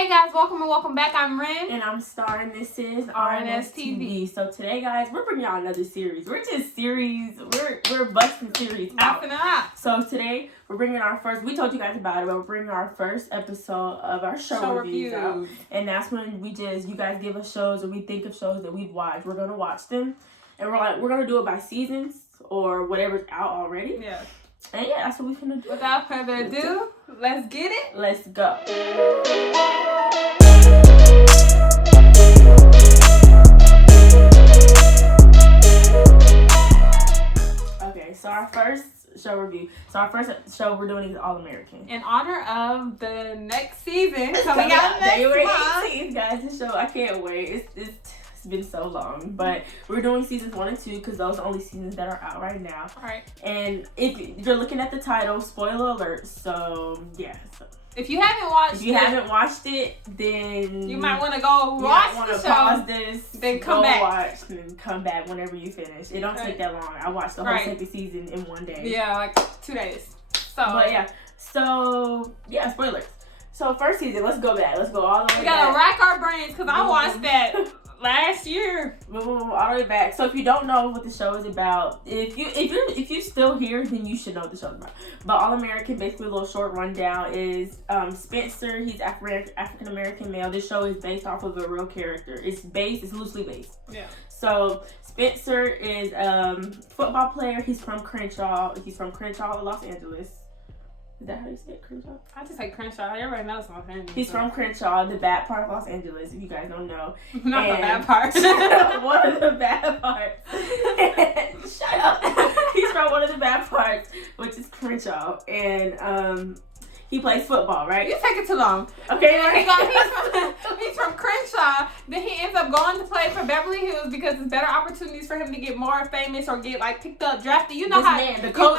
Hey guys, welcome back. I'm Ren. And I'm Starr, and this is RNS TV. So today, guys, we're bringing y'all another series. We're busting series out. So today, we're bringing our first, we told you guys about it, but we're bringing our first episode of our show reviews out. And that's when you guys give us shows, or we think of shows that we've watched. We're going to watch them. And we're going to do it by seasons, or whatever's out already. Yeah. And yeah, that's what we're going to do. Without further ado, let's get it. Let's go. Okay, so our first show review. So our first show we're doing is All American. In honor of the next season coming out next January month. 18th, guys. This show, I can't wait. It's been so long, but we're doing seasons 1 and 2 because those are the only seasons that are out right now. All right. And if you're looking at the title, spoiler alert. So yeah. If you haven't watched it, then you might want to go watch the show. Pause this, then come back. Watch, and then come back whenever you finish. It don't take that long. I watched the whole second season in one day. Yeah, like 2 days. But yeah, spoilers. So first season, let's go back. Let's go all the way back. We gotta rack our brains because I watched that last year. All the way back. So if you don't know what the show is about, if you're still here, then you should know what the show's about. But All American, basically a little short rundown, is Spencer. He's African American male. This show is based off of a real character. It's loosely based. Yeah. So Spencer is a football player. He's from Crenshaw. He's from Crenshaw, Los Angeles. Is that how you say it, Crenshaw? I just say Crenshaw. Everybody knows Los Angeles. He's from Crenshaw, the bad part of Los Angeles, if you guys don't know. Not the bad part. One of the bad parts. Shut up. He's from one of the bad parts, which is Crenshaw. And he plays football, right? You take it too long. Okay. He's from Crenshaw. Then he ends up going to play for Beverly Hills because there's better opportunities for him to get more famous or get like picked up, drafted. You know the coach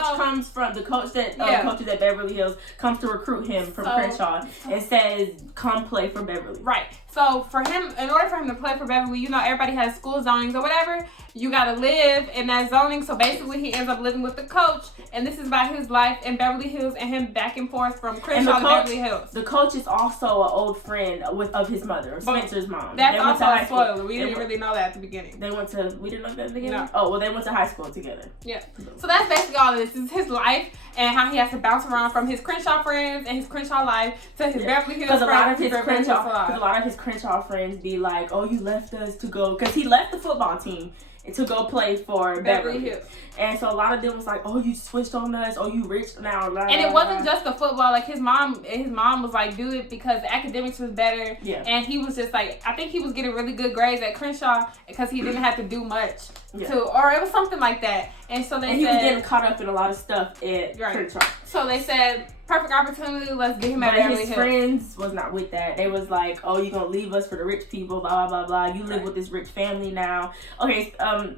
that coaches at Beverly Hills comes to recruit him from Crenshaw and says, "Come play for Beverly." Right. So for him, in order for him to play for Beverly, everybody has school zonings or whatever. You gotta live in that zoning. So basically, he ends up living with the coach, and this is about his life in Beverly Hills and him back and forth from Crenshaw to Beverly Hills. The coach is also an old friend of his mother, Spencer's mom. That's also a spoiler. We didn't really know that at the beginning. We didn't know that at the beginning? No. Oh, well, they went to high school together. Yeah. So that's basically all of this. This is his life and how he has to bounce around from his Crenshaw friends and his Crenshaw life to his Beverly Hills friends. Because a lot of his Crenshaw friends be like, "Oh, you left us to go," because he left the football team to go play for Beverly Hills. And so a lot of them was like, "Oh, you switched on us. Oh, you rich now." Blah, and it wasn't just the football. Like his mom was like, "Do it because the academics was better." Yeah. And he was just like, I think he was getting really good grades at Crenshaw because he didn't have to do much or it was something like that. And so he was getting caught up in a lot of stuff at Crenshaw. So they said, perfect opportunity, let's get him at Beverly Hills. His friends was not with that. They was like, "Oh, you gonna leave us for the rich people, blah, blah, blah, blah. You live with this rich family now." Okay,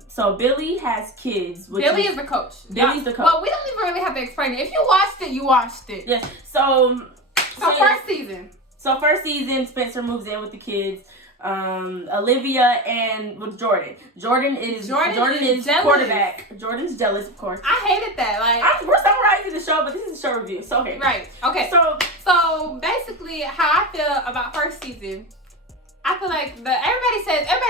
so Billy has kids. Billy is the coach. Billy's the coach. Well, we don't even really have to explain it. If you watched it, you watched it. Yeah. So first season. So first season, Spencer moves in with the kids. Olivia and with Jordan. Jordan is quarterback. Jordan's jealous, of course. I hated that. We're summarizing the show, but this is a show review. So okay. Right. Okay. So basically, how I feel about first season, I feel like everybody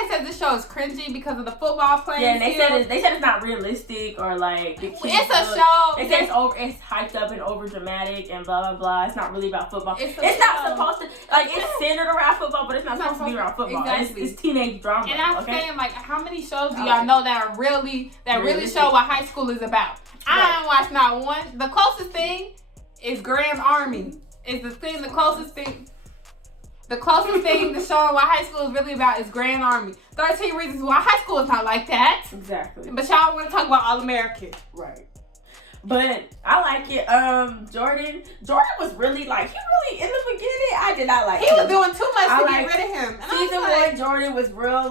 says this show is cringy because of the football playing. Yeah, and they said it's not realistic or like it's a show. They said it's hyped up and over dramatic and blah blah blah. It's not really about football. It's not supposed to it's centered around football, but it's not supposed to be around football. Exactly. It's teenage drama. And I'm saying how many shows do y'all know that really show what high school is about? I haven't watched not one. The closest thing is Grand Army. The closest thing to showing what high school is really about is Grand Army. 13 Reasons Why High School is not like that. Exactly. But y'all want to talk about All American. Right. But I like it. Jordan was really in the beginning, I did not like him. He was doing too much to get rid of him. And season 1, Jordan was real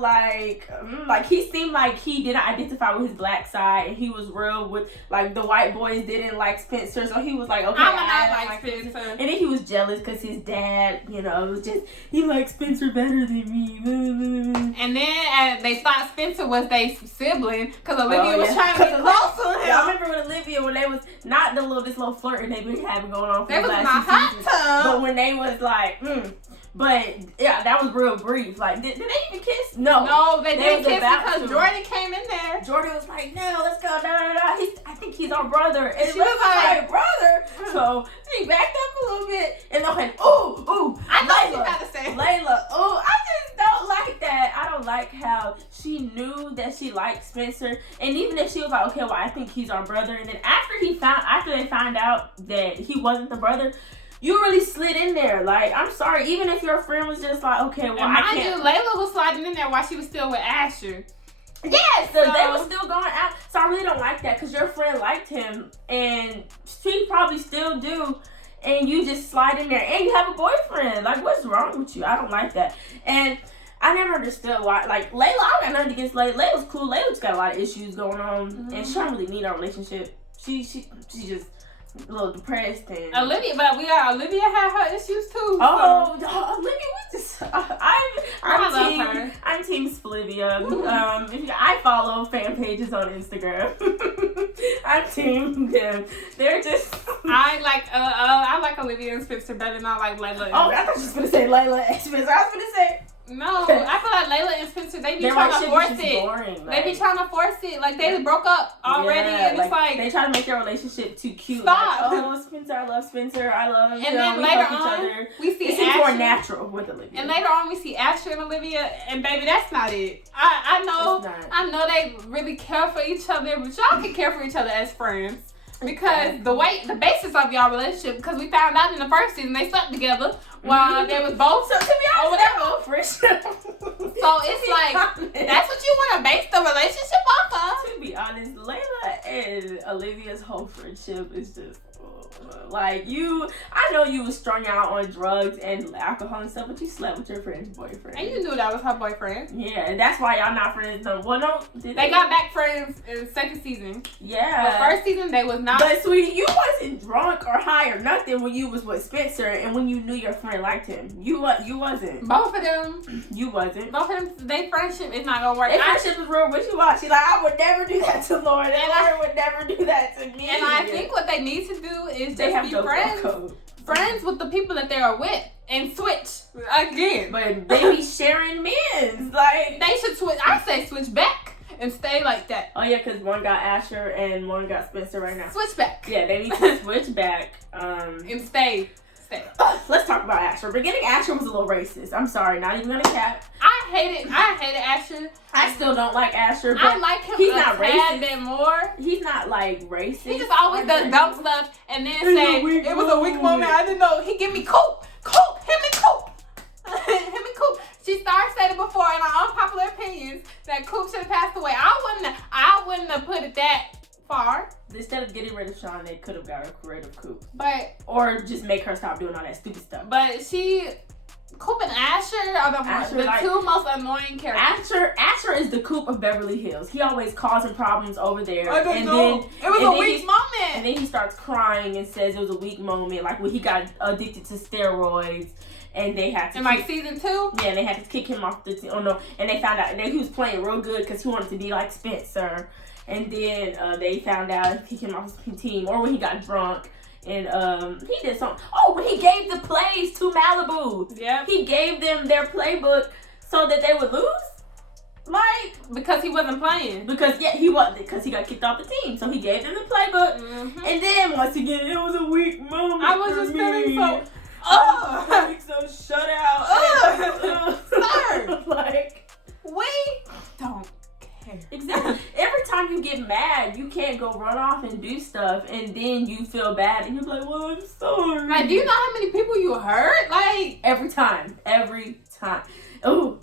he seemed like he didn't identify with his black side, and he was real with the white boys didn't like Spencer, so he was like, okay, I don't like Spencer. And then he was jealous because his dad, it was just, he likes Spencer better than me. And then they thought Spencer was their sibling because Olivia was trying to get close to him. I remember with Olivia when they was not this little flirting they been having going on for the last 2 seasons. But when they was But yeah, that was real brief. Like, did they even kiss? No. No, they didn't kiss because Jordan came in there. Jordan was like, no, let's go, da da da. I think he's our brother. And she was like, brother. So he backed up a little bit, and they're like, ooh, I know what you gotta say. Layla, I just don't like that. I don't like how she knew that she liked Spencer, and even if she was like, okay, well, I think he's our brother, and then after they found out that he wasn't the brother, you really slid in there. Like, I'm sorry, even if your friend was just like, okay, well, and I can't. Layla was sliding in there while she was still with Asher. Yes, so they were still going out. So I really don't like that because your friend liked him, and she probably still do. And you just slide in there, and you have a boyfriend. Like, what's wrong with you? I don't like that. And I never understood why. Like, Layla, I got nothing against Layla. Layla's cool. Layla just got a lot of issues going on, and she don't really need our relationship. She just a little depressed and Olivia, but Olivia had her issues too. Oh, so. Olivia was just I love her. I'm Team Splivia. I follow fan pages on Instagram. I'm Team them. They're just I like Olivia and Spencer better than I like Layla. Oh, I thought you was gonna say Layla and Spencer. I was gonna say no, I feel like Layla and Spencer, they be trying to force it. Boring, they be trying to force it. Like, they broke up already, and it's like... They try to make their relationship too cute. Stop! Like, oh, Spencer, I love Spencer. I love him. And then later on, we see Asher. It's more natural with Olivia. And later on, we see Asher and Olivia, and baby, that's not it. I know they really care for each other, but y'all can care for each other as friends. Because the basis of y'all relationship, because we found out in the first season they slept together while they was both to be honest, friendship. So it's like that's what you want to base the relationship off of. To be honest, Layla and Olivia's whole friendship is just like I know you was strung out on drugs and alcohol and stuff, but you slept with your friend's boyfriend. And you knew that was her boyfriend. Yeah, and that's why y'all not friends no. Well, no, they got back friends in the second season. Yeah. The first season they was not. But sweetie, you wasn't drunk or high or nothing when you was with Spencer and when you knew your friend liked him. You wasn't. Both of them. You wasn't. Both of them. Their friendship is not gonna work. Their friendship is real wishy-washy. Like, I would never do that to Lauren, and Lauren would never do that to me. And I think what they need to do is just be friends with the people that they are with, and switch again. But they be sharing men's. Like, they should switch. I say switch back and stay like that. Oh yeah, because one got Asher and one got Spencer right now. Switch back. Yeah, they need to switch back. And stay. Let's talk about Asher. Beginning, Asher was a little racist. I'm sorry, not even gonna cap. I hated Asher. I still don't like Asher. But I like him. He's not racist. A bit more. He's not like racist. He just always does dumb stuff and then say it was a weak moment. I didn't know. He give me Coop, him and Coop. Starr said it before in our unpopular opinions that Coop should have passed away. I wouldn't have put it that far. Instead of getting rid of Sean, they could have got a creative Coop. Or just make her stop doing all that stupid stuff. But Coop and Asher are the two most annoying characters. Asher is the Coop of Beverly Hills. He always causing problems over there. I don't know. It was a weak moment. And then he starts crying and says it was a weak moment. Like when he got addicted to steroids. And they had to season 2? Yeah, and they had to kick him off the team. Oh no. And they found out that he was playing real good because he wanted to be like Spencer. And then they found out he kicked him off his team. Or when he got drunk. And he did something. Oh, when he gave the plays to Malibu. Yeah. He gave them their playbook so that they would lose. Like, because he wasn't playing. Because he wasn't. Because he got kicked off the team. So he gave them the playbook. Mm-hmm. And then once again, it was a weak moment. I was just feeling so. So shut out. Starr. Like, we don't care. Exactly. Every time you get mad, you can't go run off and do stuff, and then you feel bad, and you're like, "Well, I'm sorry." Like, do you know how many people you hurt? Like, every time. Oh,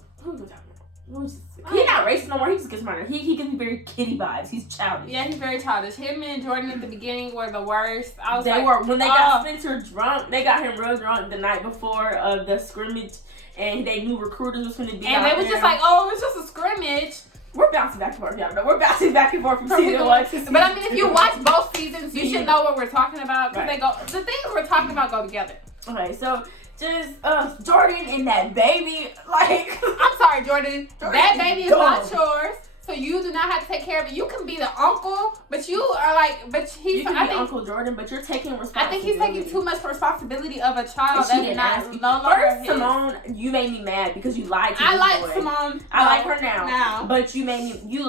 he's not racist no more. He just gets murdered. He gives me very kitty vibes. He's childish. Yeah, he's very childish. Him and Jordan at the beginning were the worst. When they got Spencer drunk. They got him real drunk the night before the scrimmage, and they knew recruiters was going to be. And they was just like, "Oh, it was just a scrimmage." We're bouncing back and forth, y'all. We're bouncing back and forth from season 1 to season 2. But I mean, if you watch both seasons, you should know what we're talking about because the things we're talking about go together. Okay, so. Just Jordan and that baby, like I'm sorry, Jordan. That baby is not yours. so you do not have to take care of it. You can be the uncle, but you are like, but he's. You can be Uncle Jordan, but you're taking responsibility. I think he's taking too much responsibility of a child that did not no longer First, his. Simone, you made me mad because you lied to this boy. I like Simone. I like her now. But you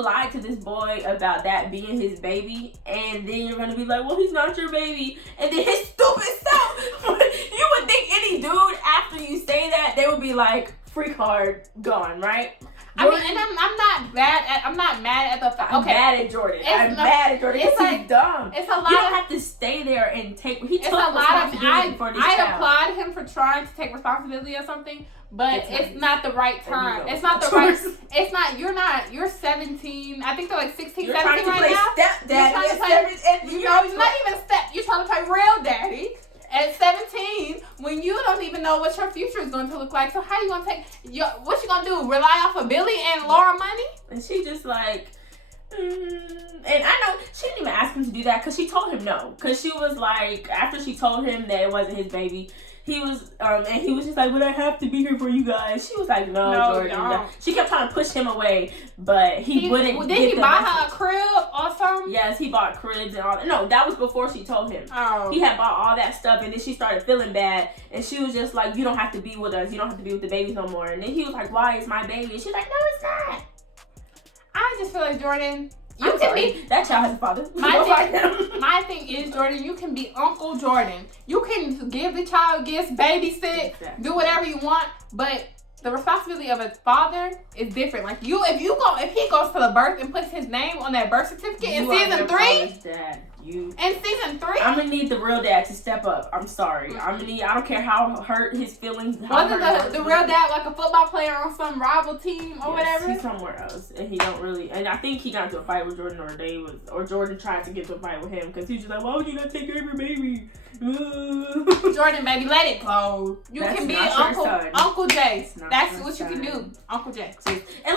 lied to this boy about that being his baby, and then you're gonna be like, well, he's not your baby, and then his stupid self. You would think any dude after you say that, they would be like, free card gone, right? Jordan, I mean, and I'm not mad at the fact. I'm mad at Jordan. I'm mad at Jordan. It's like, he's dumb. It's a lot. You don't have to stay there and take. He took responsibility for this child. I applaud him for trying to take responsibility of something, but it's not the right time. It's not the right. It's not. You're 17. I think they're like 16, you're 17 right now. Stepdaddy. You're not even step. You're trying to play real daddy. At 17, when you don't even know what your future is going to look like, so how you gonna what you gonna do? Rely off of Billy and Laura money? And she just like, and I know she didn't even ask him to do that because she told him no. Because she was like, after she told him that it wasn't his baby, he was, and he was just like, but I have to be here for you guys. She was like, no Jordan. No. She kept trying to push him away, but he wouldn't. Did he buy her a crib or something? Yes, he bought cribs and all that. No, that was before she told him. Oh. He had bought all that stuff, and then she started feeling bad, and she was just like, you don't have to be with us. You don't have to be with the babies no more. And then he was like, why is my baby? And she's like, no, it's not. I just feel like, Jordan, you can be that child has a father. My thing is, Jordan, you can be Uncle Jordan. You can give the child gifts, babysit, do whatever you want, but the responsibility of a father is different. Like if he goes to the birth and puts his name on that birth certificate in season 3. In season 3, I'm gonna need the real dad to step up. I'm sorry. I don't care how hurt his feelings. Wasn't the real dad like a football player on some rival team or whatever? He's somewhere else, and he don't really. And I think he got into a fight with Jordan, or Jordan tried to get into a fight with him because he was just like, "Why would you not take care of your baby?" Jordan, baby, let it go. You can be Uncle Jay. That's what you can do, Uncle Jay. And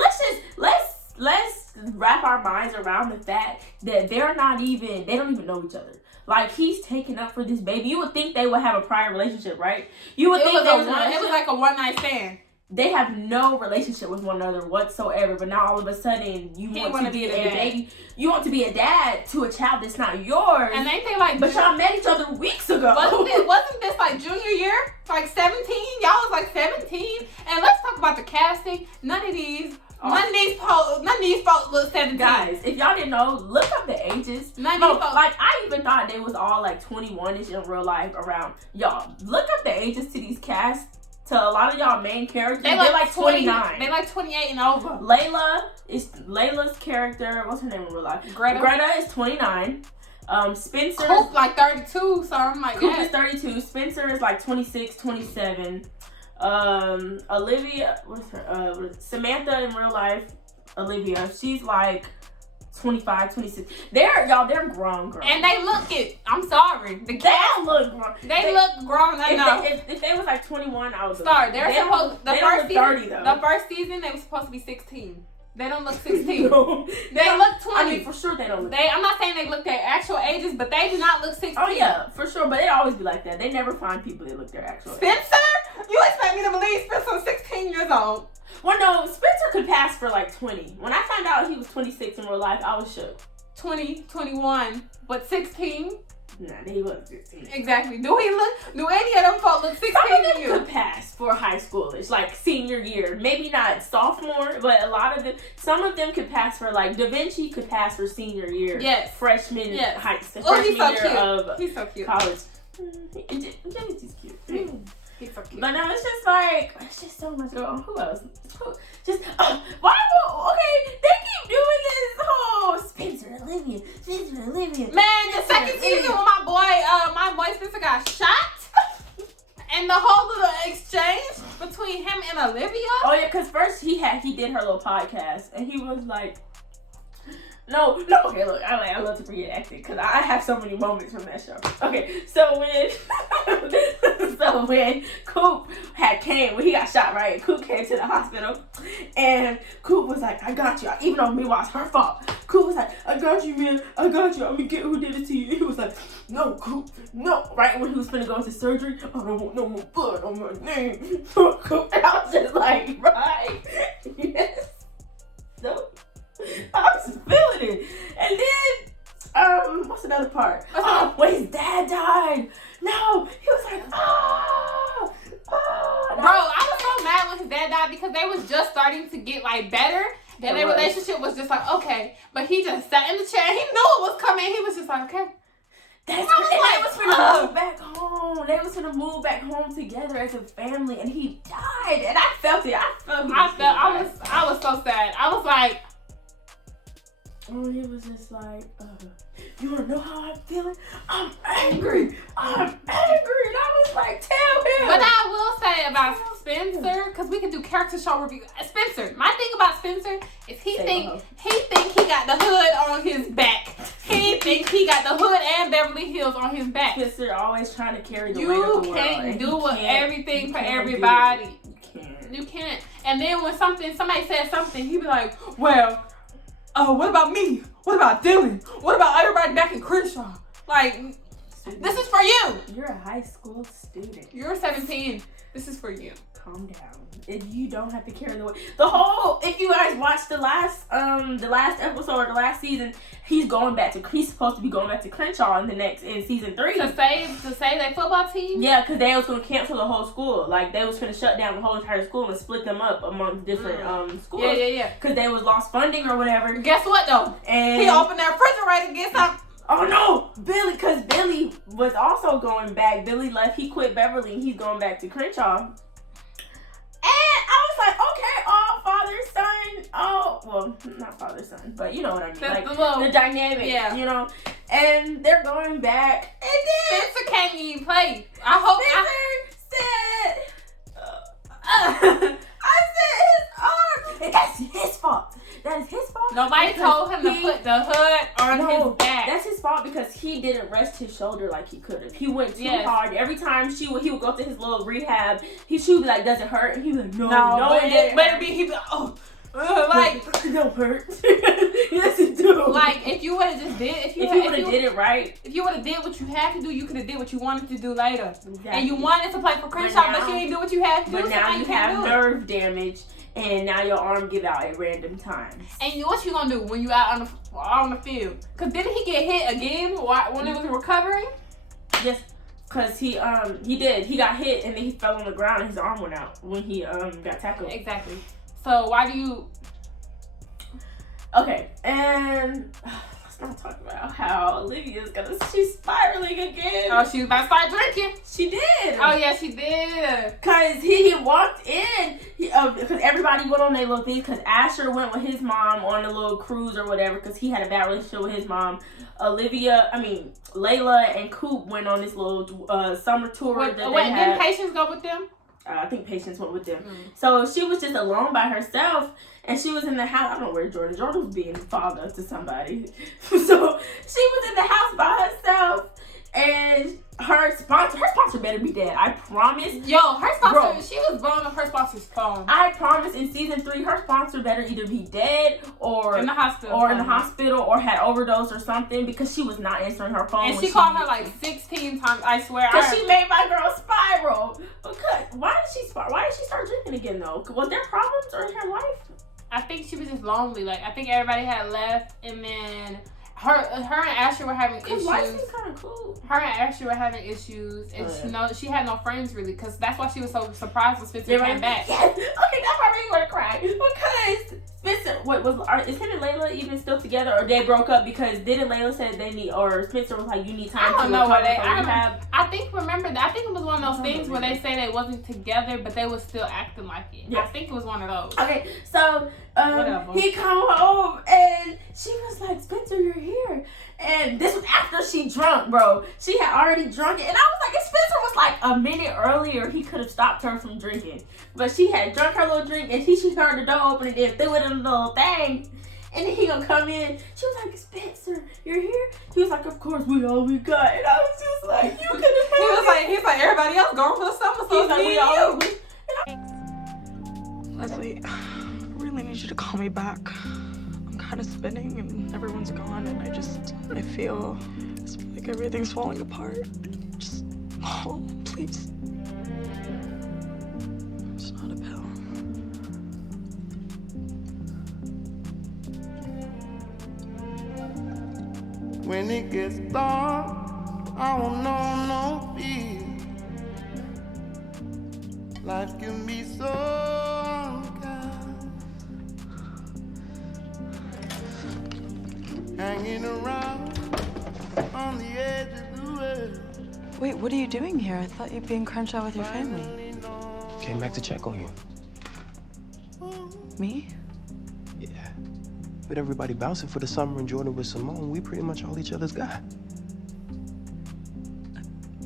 let's wrap our minds around the fact that they don't even know each other. Like, he's taking up for this baby. You would think they would have a prior relationship, right? You would think it was like a one-night stand. They have no relationship with one another whatsoever, but now all of a sudden you want to be a baby. You want to be a dad to a child that's not yours. And ain't they like? But y'all met each other weeks ago. Wasn't this like junior year? Like 17? Y'all was like 17. And let's talk about the casting. None of these folks look 17. Guys, if y'all didn't know, look up the ages. Like, I even thought they was all like 21-ish in real life around. Y'all, look up the ages to these casts. To a lot of y'all main characters, they're like 29. They like 28 and over. Layla's character. What's her name in real life? Greta is 29. Spencer. Coop like 32, something like Coop that. is 32. Spencer is like 26, 27. Olivia, what's her? Samantha in real life. Olivia, she's like 25, 26. They're grown girls. And they look it. I'm sorry. They don't look grown. They look grown. I know. If they was like 21, I was Starr. They look 30 though. The first season they were supposed to be 16. They don't look 16. No. They look 20. I mean, for sure they don't look. I'm not saying they look their actual ages, but they do not look 16. Oh yeah, for sure. But they always be like that. They never find people that look their actual. Spencer? You expect me to believe Spencer was 16 years old? Well, no, Spencer could pass for like 20. When I found out he was 26 in real life, I was shook. 20, 21, but 16? Nah, he wasn't 16. Exactly. Do any of them folks look 16 Some of them could pass for high schoolers, like senior year. Maybe not sophomore, but some of them could pass for like Da Vinci could pass for senior year. Yes. Freshman yes. Freshman year of he's so cute. College. He's cute. He's so cute. But no, it's just so much going on. Who else? Okay, they keep doing this whole Spencer Olivia. Man, the second season when my boy Spencer got shot, and the whole little exchange between him and Olivia. Oh yeah, because first he did her little podcast, and he was like, No, okay, look, I love to forget acting because I have so many moments from that show. Okay, so when Coop when he got shot, right, Coop came to the hospital, and Coop was like, I got you, even though meanwhile it's her fault. Coop was like, I got you, man, I got you, I'm gonna get who did it to you. And he was like, no, Coop, no, right when he was finna go into surgery, I don't want no more blood on my name. Coop, and I was just like, right, yes, no. I what's another part? When his dad died. No, he was like, Bro, I was so mad when his dad died because they was just starting to get like better. And their relationship was just like, okay. But he just sat in the chair. He knew it was coming. He was just like, okay. That's crazy. They was finna move back home. They was finna move back home together as a family. And he died. And I felt it. I was so sad. I was like, oh, he was just like, you wanna know how I'm feeling? I'm angry. And I was like, tell him. But I will say about Spencer, because we can do character show review. Spencer, my thing about Spencer is he think he got the hood on his back. He think he got the hood and Beverly Hills on his back. Spencer always trying to carry the weight of the world. You can't do everything for everybody. You can't. And then when somebody says something, he be like, well, what about me? What about Dylan? What about everybody back in Crenshaw? Like, this is for you. You're a high school student. You're 17. This is for you. Calm down. If you don't have to carry the weight. If you guys watched the last episode or the last season, he's supposed to be going back to Crenshaw in season 3. To save their football team? Yeah, because they was going to cancel the whole school. Like, they was going to shut down the whole entire school and split them up among different schools. Yeah. Because they was lost funding or whatever. Guess what, though? And he opened that refrigerator and get something. Oh, no. Billy was also going back. Billy left. He quit Beverly and he's going back to Crenshaw. And I was like, okay, not father, son, but you know what I mean. Like, the dynamic, you know. And they're going back. And then Spencer can't even play. I said his arm. And that's his fault. That is his fault. Nobody told him to put the hood on his back. That's his fault because he didn't rest his shoulder like he could have. He went too hard. Every time he would go to his little rehab, she would be like, does it hurt? And he would be like, no, it didn't. He'd be like, like, it don't hurt. Yes, it do. Like, if you would have just did, if you would have did it right. If you would have did what you had to do, you could have did what you wanted to do later. Exactly. And you wanted to play for Crenshaw, but you didn't do what you had to do. But now you have nerve damage. And now your arm give out at random times. And what you gonna do when you out on the field? Cause didn't he get hit again when he was recovering? Yes, cause he did. He got hit and then he fell on the ground and his arm went out when he got tackled. Exactly. So why do you? Okay, and let's not talk about how Olivia's she's spiraling again. Oh, she's about to start drinking. She did. Oh yeah, she did. Cause he walked in. Because everybody went on their little things. Because Asher went with his mom on a little cruise or whatever. Because he had a bad relationship with his mom. Layla and Coop went on this little summer tour. Didn't Patience go with them? I think Patience went with them. So she was just alone by herself. And she was in the house. I don't know where Jordan was being father to somebody. So she was in the house by herself. And her sponsor better be dead. I promise. Yo, her sponsor, she was blowing up her sponsor's phone. I promise in season 3, her sponsor better either be dead or in the hospital or had overdose or something because she was not answering her phone. And she called her like 16 times, I swear. Because she made my girl spiral. Because why did she start drinking again though? Was there problems or in her life? I think she was just lonely. Like, I think everybody had left and then her and Asher were having issues. Life seemed kind of cool. Her and Asher were having issues, and she had no friends really, because that's why she was so surprised when Spencer came back. Yes. Okay, that's why I really want to cry because Spencer, is him and Layla even still together, or they broke up because didn't Layla say they need, or Spencer was like, you need time to recover from rehab? I think it was one of those things where they say they wasn't together, but they was still acting like it. Yeah. I think it was one of those. Okay, so he come home and she was like, Spencer, you're here. And this was after she drunk, bro. She had already drunk it. And I was like, if Spencer was like a minute earlier, he could have stopped her from drinking. But she had drunk her little drink and she heard the door open and then threw it in the little thing. And then he gonna come in. She was like, Spencer, you're here? He was like, of course, we all we got. And I was just like, you could have He's like, everybody else going for the summer, so it's me. Leslie, I really need you to call me back. I'm kind of spinning and everyone's gone and I feel like everything's falling apart. Just call, please. It's not a pill. When it gets dark, I won't know no fear. Life can be so unkind. Hanging around on the edge of the world. Wait, what are you doing here? I thought you'd be in Crenshaw with your family. Came back to check on you. Me? Yeah. With everybody bouncing for the summer and Jordan with Simone, we pretty much all each other's guy.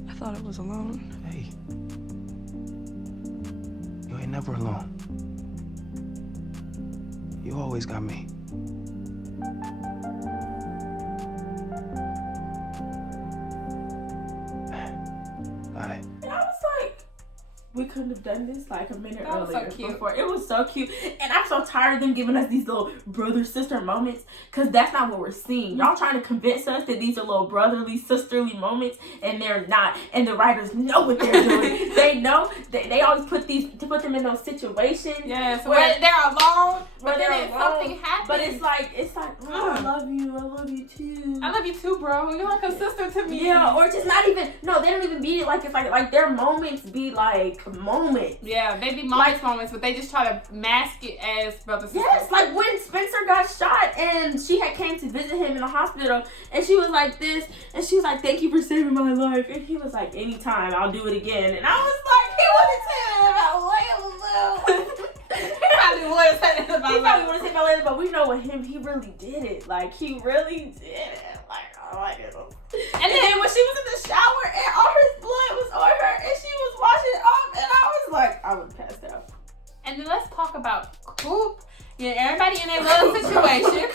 I thought I was alone. Hey. You ain't never alone. You always got me. Got it. And I was like, we couldn't have done this like a minute That was so earlier. cute. Before. It was so cute. And I'm so tired of them giving us these little brother-sister moments because that's not what we're seeing. Y'all trying to convince us that these are little brotherly, sisterly moments, and they're not. And the writers know what they're doing. They know. They always put them in those situations. Yes, where they're alone, but then if alone, something happens. But it's like, oh, I love you too. I love you too, bro. You're like a sister to me. Yeah, or just not even. No, they don't even beat it like it's like their moments be like moments. Yeah, they be moments, but they just try to mask it as brother sister. Yes, like when Spencer got shot and she had came to visit him in the hospital, and she was like this, and she was like, "Thank you for saving my life," and he was like, "Anytime, I'll do it again." And I was like, he wouldn't say that about Layla. He probably would say that about He probably would have said about Layla, but we know with him, he really did it. Like he really did it. Like I like it. And then when she was in the shower and all her blood was on her and she was washing it off, and I was like, I would pass out. And then let's talk about Coop. Yeah, everybody in their little situation.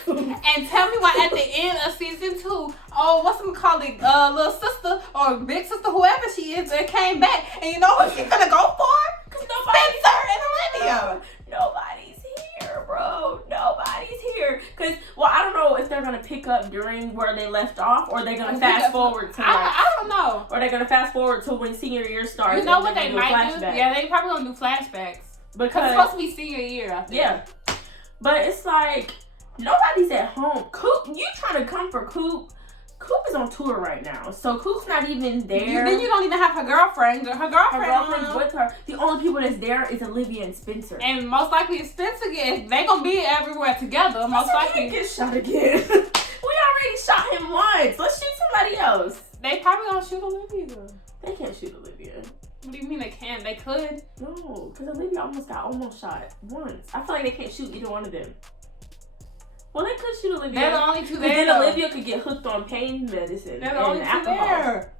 And tell me why at the end of season 2, little sister or big sister, whoever she is, that came back. And you know who she's gonna go for? Because Spencer and Olivia. Nobody's here, bro. Nobody's here. Because, I don't know if they're going to pick up during where they left off, or they're going to fast forward to I don't know. Or they're going to fast forward to when senior year starts. You know what they might do? Yeah, they probably going to do flashbacks. Because it's supposed to be senior year, I think. Yeah. But it's like, nobody's at home. Coop, you trying to come for Coop. Coop is on tour right now, so Coop's not even there. Then you don't even have her girlfriend. Her girlfriend's with her. The only people that's there is Olivia and Spencer. And most likely if Spencer they gonna be everywhere together. Most likely get shot again. We already shot him once. Let's shoot somebody else. They probably gonna shoot Olivia. They can't shoot Olivia. What do you mean they can't? They could. No, because Olivia almost shot once. I feel like they can't shoot either one of them. Well, they could shoot Olivia. They're the only two there. Then Olivia could get hooked on pain medicine. They're the only two alcohol. there.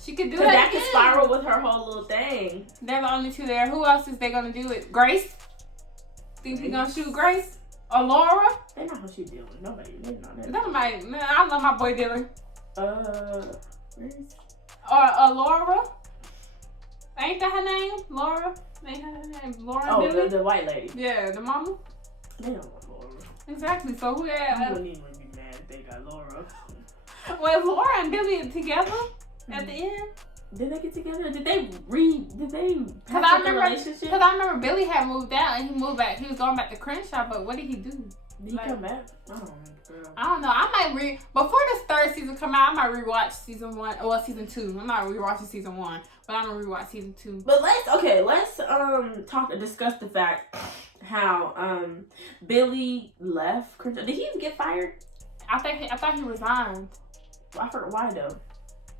She could do that. That could spiral with her whole little thing. They're the only two there. Who else is they gonna do it? Grace? Think he gonna shoot Grace? Or Laura? They're not gonna shoot Dylan. Nobody. They're not. Nobody. Man, I love my boy Dylan. Grace? Or Laura? Ain't that her name? Laura? Ain't that her name? Laura? Oh, the white lady. Yeah, the mama. They don't want Laura. Exactly. So who that? I wouldn't even be mad if they got Laura. Well, Laura and Billy together at the end. Did they get together? Did they Because I remember Billy had moved out and he moved back. He was going back to Crenshaw, but what did he do? Did he come back? I don't know. I might before this third season come out, I might rewatch season 1. Well, season 2. I'm not rewatching season 1, but I'm gonna rewatch season 2. But let's discuss the fact how Billy left Crenshaw. Did he even get fired? I thought he resigned. Well, I forgot why though.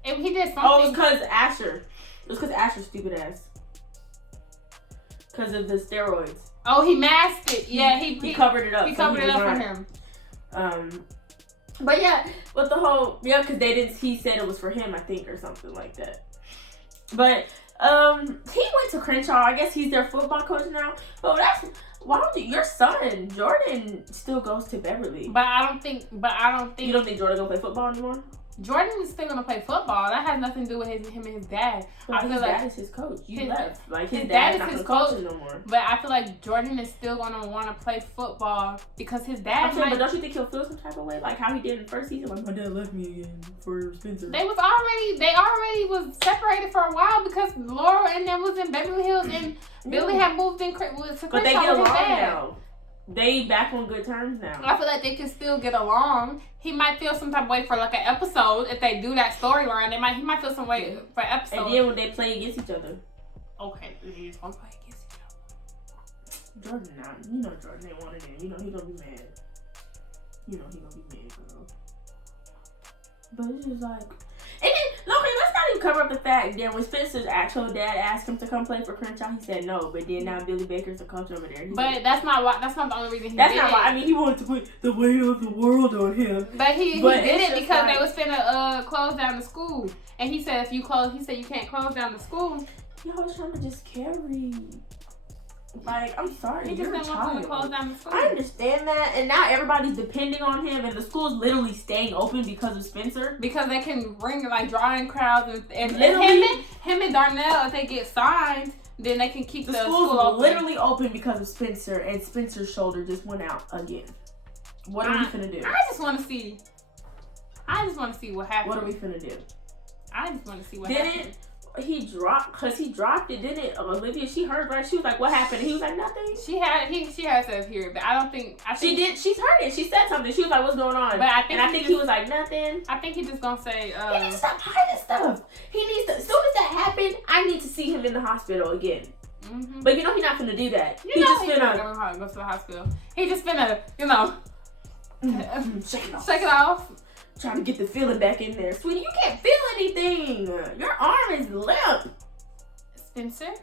He did something. Oh, it was because Asher. It was because Asher's stupid ass. Because of the steroids. Oh, he masked it. Yeah, he covered it up. He covered it up for him. But yeah, with the whole because he said it was for him, I think, or something like that. But he went to Crenshaw. I guess he's their football coach now. But why don't your son Jordan still goes to Beverly? But I don't think. You don't think Jordan gonna play football anymore? Jordan is still gonna play football. That has nothing to do with him and his dad. But his dad is his coach. You left. Like his dad is not his coach no more. But I feel like Jordan is still gonna want to play football because his dad. But don't you think he'll feel some type of way, like how he did in the first season? Like my dad left me again for Spencer. They already was separated for a while because Laura and them was in Beverly Hills and Billy had moved in to Crenshaw. But they get along now. they back on good terms now. I feel like they can still get along. He might feel some type of way for like an episode if they do that storyline. He might feel some way for an episode. And then when they play against each other. Okay, they just won't play against each other. Jordan, you know Jordan ain't wanting it. You know he gonna be mad. You know he gonna be mad, girl. But it's just like, and then let's not even cover up the fact that when Spencer's actual dad asked him to come play for Crenshaw, he said no. But then now Billy Baker's the coach over there. But that's not the only reason he that's did not it. why. I mean, he wanted to put the weight of the world on him. But he did it because like, they was finna close down the school, and he said you can't close down the school. Y'all was trying to just carry. Like, I'm sorry, He just you're a didn't want child. to close down the school. I understand that, and now everybody's depending on him, and the school's literally staying open because of Spencer. Because they can bring like drawing crowds, and Literally- him and Darnell, if they get signed, then they can keep the school's school open. literally open because of Spencer, and Spencer's shoulder just went out again. What are we finna do? I just want to see what happens. What are we finna do? I just want to see what Didn't happens. he dropped it, didn't Olivia? She heard, right? She was like, what happened? And he was like, nothing. She has to hear it, but I think She did. She's heard it. She said something. She was like, what's going on? But I think he was like, nothing. I think he just gonna say. He needs to stop hiding stuff. He needs to. As soon as that happened, I need to see him in the hospital again. Mm-hmm. But he's not finna do that. He's just not finna gonna go to the hospital. He just finna, shake it off. shake it off. Trying to get the feeling back in there, sweetie. You can't feel anything. Your arm is limp. Spencer,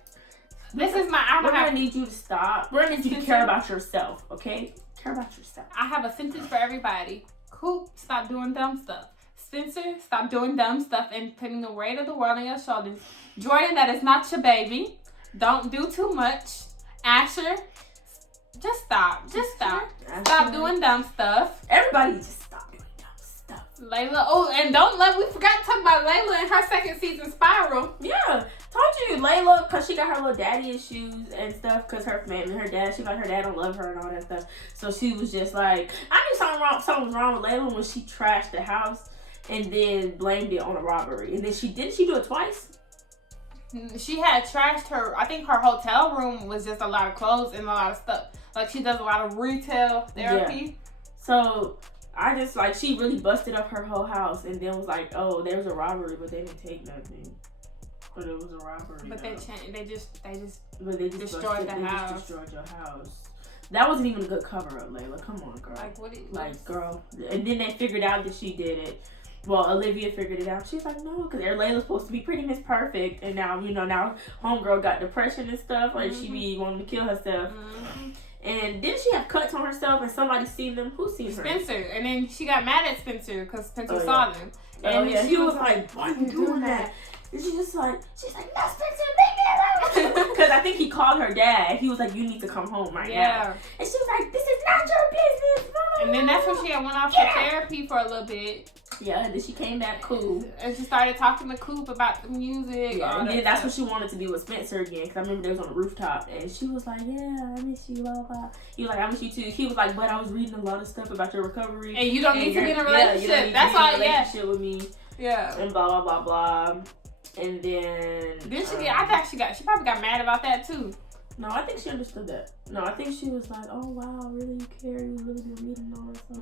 this is my. We're gonna need you to stop. We're gonna need you to care about yourself, okay? Care about yourself. I have a sentence for everybody. Coop, stop doing dumb stuff. Spencer, stop doing dumb stuff and putting the weight of the world on your shoulders. Jordan, that is not your baby. Don't do too much. Asher, just stop. Just stop. Stop doing dumb stuff. Everybody just stop doing dumb stuff. Layla, we forgot to talk about Layla in her second season spiral. Yeah, told you, Layla, because she got her little daddy issues and stuff, because her dad, she like her dad don't love her and all that stuff. So she was just like, I knew something was wrong with Layla when she trashed the house and then blamed it on a robbery. And then she do it twice? She had trashed her, I think her hotel room was just a lot of clothes and a lot of stuff. Like she does a lot of retail therapy. Yeah. So I just like, she really busted up her whole house and then was like, oh, there was a robbery, but they didn't take nothing. But it was a robbery. But they just destroyed the house. Just destroyed your house. That wasn't even a good cover up, Layla. Come on, girl. Girl. And then they figured out that she did it. Well, Olivia figured it out. She's like, no, because Layla's supposed to be pretty Miss Perfect, and now homegirl got depression and stuff. Like she be wanting to kill herself. Mm-hmm. And didn't she have cuts on herself and somebody seen them? Who seen her? Spencer. And then she got mad at Spencer because Spencer saw them. And she was like, why are you doing that? And she's like, no, Spencer, leave me alone. Because I think he called her dad. He was like, you need to come home right now. And she was like, this is not your business. And then that's when she had went off to therapy for a little bit. Yeah, and then she came back cool. And she started talking to Coop about the music. Yeah, and then that's when she wanted to be with Spencer again. Because I remember they was on the rooftop. And she was like, yeah, I miss you, blah, blah. He was like, I miss you too. He was like, but I was reading a lot of stuff about your recovery. And you don't need to be in a relationship. That's why, relationship with me. Yeah. And blah, blah, blah, blah. And then she probably got mad about that too. No, I think she understood that. No, I think she was like, oh wow, really you care, you really been reading all this stuff.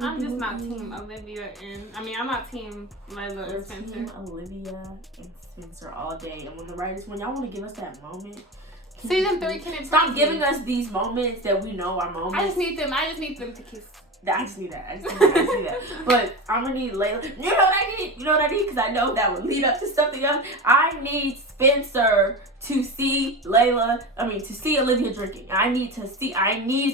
I'm just not team Olivia I'm not team Layla and Spencer. Team Olivia and Spencer all day. And when y'all want to give us that moment, season 3 can stop giving us these moments that we know are moments. I just need them to kiss. I just need that. But I'm gonna need Layla. You know what I need? Because I know that would lead up to something else. I need Spencer to see Olivia drinking. I need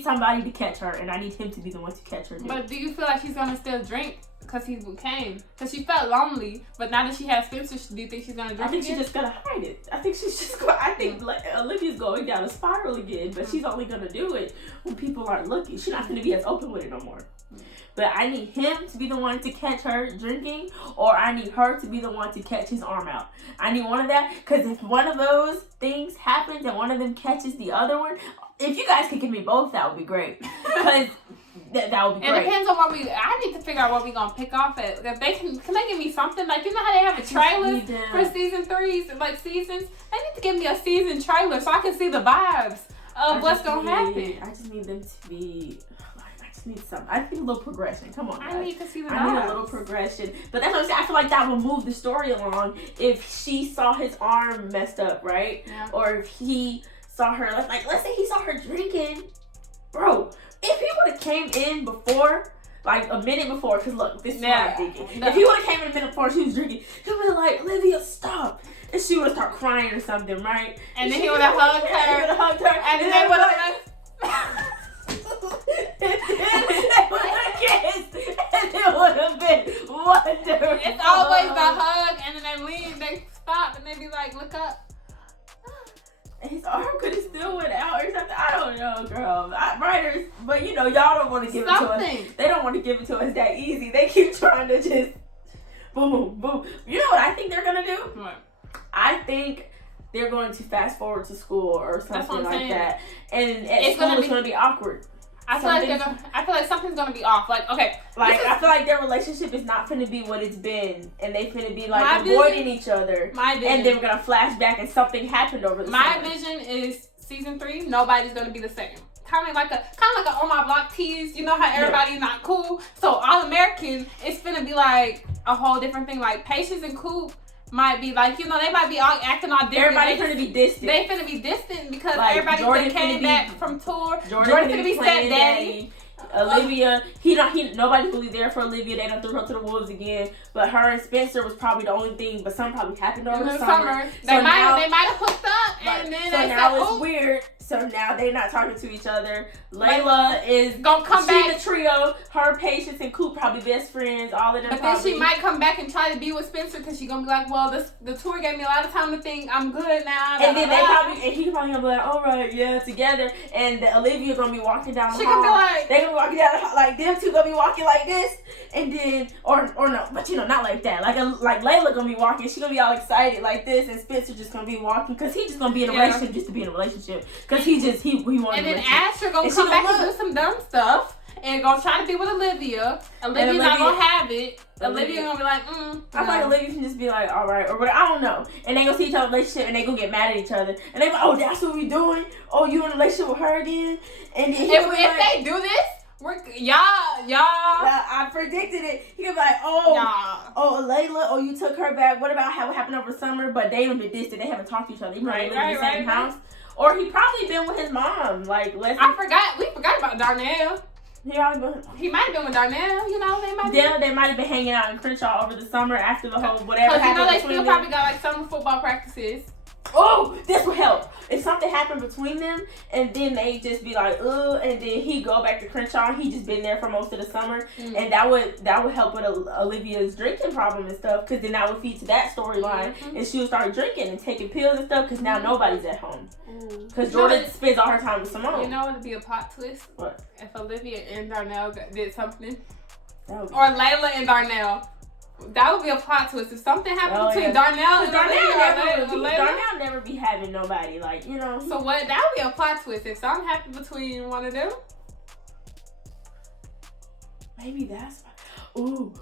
somebody to catch her, and I need him to be the one to catch her. But do you feel like she's gonna still drink? Because he came. Because she felt lonely. But now that she has Spencer, do you think she's gonna drink? I think she's just gonna hide it. I think Olivia's going down a spiral again, but she's only gonna do it when people aren't looking. She's not gonna be as open with it no more. But I need him to be the one to catch her drinking, or I need her to be the one to catch his arm out. I need one of that, because if one of those things happens and one of them catches the other one, if you guys could give me both, that would be great. Because that would be great. It depends on I need to figure out what we're going to pick off at. If they can they give me something? Like, you know how they have a trailer for season 3's, like, seasons? They need to give me a season trailer so I can see the vibes of what's gonna happen. I just need them to be. I just need something. I need a little progression. Come on, guys. I need to see the I need a little progression. But that's what I'm saying. I feel like that would move the story along if she saw his arm messed up, right? Yeah. Or if he saw her, like, let's say he saw her drinking. Bro, if he would have came in before, like a minute before, because look, this is what I'm thinking. No. If he would have came in a minute before she was drinking, he would have like, Olivia, stop. And she would have started crying or something, right? And then he would have hugged her. He would have hugged her. And then they would have kissed. And it would have been wonderful. It's always the hug, and then they leave, they stop, and they be like, look up. His arm could have still went out or something. I don't know, girl. Writers, but you know, y'all don't want to give it to us. They don't want to give it to us that easy. They keep trying to just boom, boom. You know what I think they're gonna do? What? I think they're going to fast forward to school or something like that, and at it's school it's going to be awkward. I feel like something's gonna be off. Like, okay, I feel like their relationship is not finna be what it's been, and they finna be like avoiding each other. My vision, and then we're gonna flash back, and something happened over the My summer. vision is season 3. Nobody's gonna be the same. Kind of like a on my block tease. You know how everybody's not cool. So all American, it's finna be like a whole different thing. Like Patience and Coop might be like, you know, they might be all acting all different. Everybody's finna be distant. They finna be distant because like, everybody came back from tour. Jordan finna be stepdaddy. Olivia, nobody's really there for Olivia. They done threw her to the wolves again. But her and Spencer was probably the only thing. But something probably happened over the summer. They might have hooked up, and then so they now said, it's weird. So now they're not talking to each other. Layla is gonna come back. The trio, her, Patience, and Coop probably best friends. All of them. But then she might come back and try to be with Spencer because she's gonna be like, well, the tour gave me a lot of time to think I'm good now. And then he probably gonna be like, all right, yeah, together. And Olivia gonna be walking down the hall. She gonna be like, they gonna be walking down the hall, like them two gonna be walking like this, and then or no, but you know, not like that. Like Layla gonna be walking. She gonna be all excited like this, and Spencer just gonna be walking because he just gonna be in a relationship just to be in a relationship because he wanted. And then Asher gonna come back and do some dumb stuff and gonna try to be with Olivia. Olivia's not gonna have it. Olivia gonna be like, I feel like Olivia can just be like, all right, or whatever. I don't know. And they gonna see each other's relationship and they gonna get mad at each other. And they be like, oh, that's what we doing? Oh, you in a relationship with her again? And then if they do this, y'all. I predicted it. He could be like, Layla, you took her back. What about what happened over summer? But they haven't been distant. They haven't talked to each other. Even though they live in the same house. Or he probably been with his mom. Like, we forgot about Darnell. He might have been with Darnell. You know, they might have been hanging out in Crenshaw over the summer after the whole whatever happened. Because they still probably got like summer football practices. Oh, this would help. If something happened between them, and then they just be like, and then he go back to Crenshaw. He just been there for most of the summer, and that would help with Olivia's drinking problem and stuff. Because then that would feed to that storyline, and she would start drinking and taking pills and stuff. Because now nobody's at home. Because Jordan spends all her time with Simone. You know what would be a plot twist? What? If Olivia and Darnell did something, or Layla and Darnell. That would be a plot twist. If something happened between Darnell and Darnell never be having nobody, like, you know. So what? That would be a plot twist. If something happened between one of them. Maybe that's why. Ooh.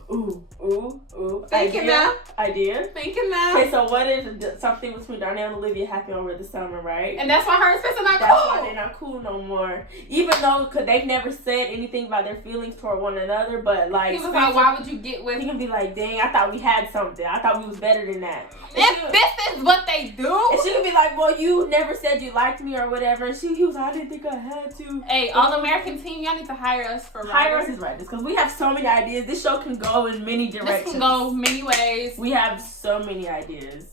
Thinking now. Idea. Thinking now. Okay, so what if something between Darnell and Olivia happened over the summer, right? And that's why her and Spencer not cool. That's why they're not cool no more. Even though, because they've never said anything about their feelings toward one another, but like. He was like, why would you get with. He can be like, dang, I thought we had something. I thought we was better than that. If this is what they do. And she could be like, well, you never said you liked me or whatever. And he was like, I didn't think I had to. Hey, All-American team, y'all need to hire us for writers. Hire us as writers, because we have so many ideas. This show can go in many directions. This can go many ways. We have so many ideas.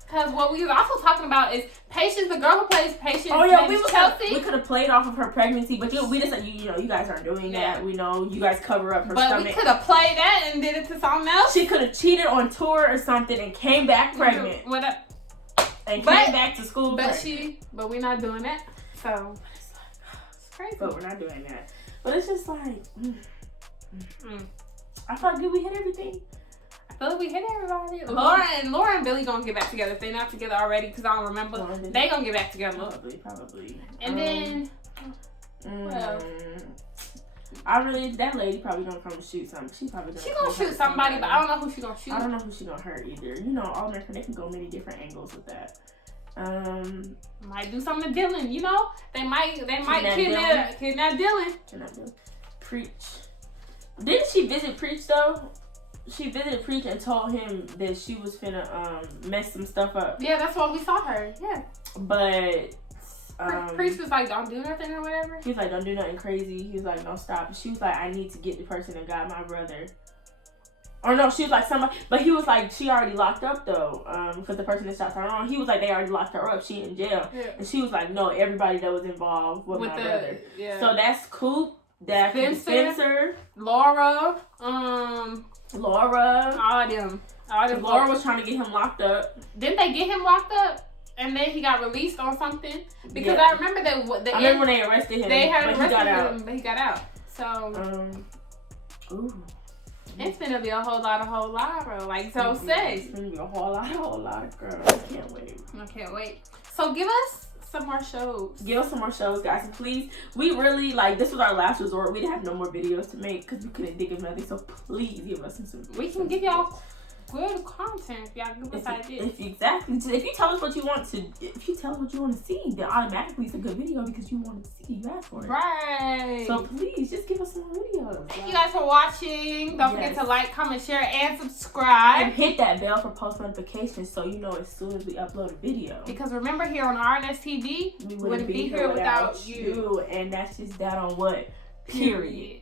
Because what we were also talking about is Patience, the girl who plays Patience. Oh yeah, we could have played off of her pregnancy, but we just said you guys aren't doing that. We know you guys cover up her stomach. But we could have played that and did it to something else. She could have cheated on tour or something and came back pregnant. Came back to school. But we're not doing that. So it's crazy. But we're not doing that. But it's just like. I thought, did we hit everything? I feel like we hit everybody. Laura and Billy gonna get back together if they're not together already, because I don't remember. They gonna get back together. Probably. And then, that lady probably gonna come and shoot something. She gonna shoot somebody, but I don't know who she gonna shoot. I don't know who she gonna hurt either. You know, All American, they can go many different angles with that. Might do something to Dylan, you know? They might kidnap Dylan. Preach. Didn't she visit Preach though? She visited Preach and told him that she was finna mess some stuff up. Yeah, that's what we saw her. Yeah. But Preach was like, don't do nothing or whatever. He was like, don't do nothing crazy. He was like, no, stop. She was like, I need to get the person that got my brother. Or no, she was like somebody, but he was like, she already locked up though, because the person that shot her on, he was like, they already locked her up, she in jail. Yeah. And she was like, no, everybody that was involved with my brother. Yeah. So that's Coop, that's Spencer, Laura, all them. Laura was trying to get him locked up. Didn't they get him locked up? And then he got released on something? Because I remember that. I remember when they arrested him. They had arrested him, but he got out. So. Ooh. It's gonna be a whole lot, bro. Like so says. It's gonna be a whole lot, girl. I can't wait. So give us some more shows. Give us some more shows, guys. And please, we really, like, this was our last resort. We didn't have no more videos to make because we couldn't think of nothing. So please give us some. We can give y'all good content if y'all give us ideas. If you tell us what you want to see, then automatically it's a good video because you want to see. You asked for it. Right. So please just give us some videos. Thank you guys for watching. Don't forget to like, comment, share, and subscribe. And hit that bell for post notifications so you know as soon as we upload a video. Because remember, here on RNS TV, we wouldn't be here without you. And that's just that on what? Period.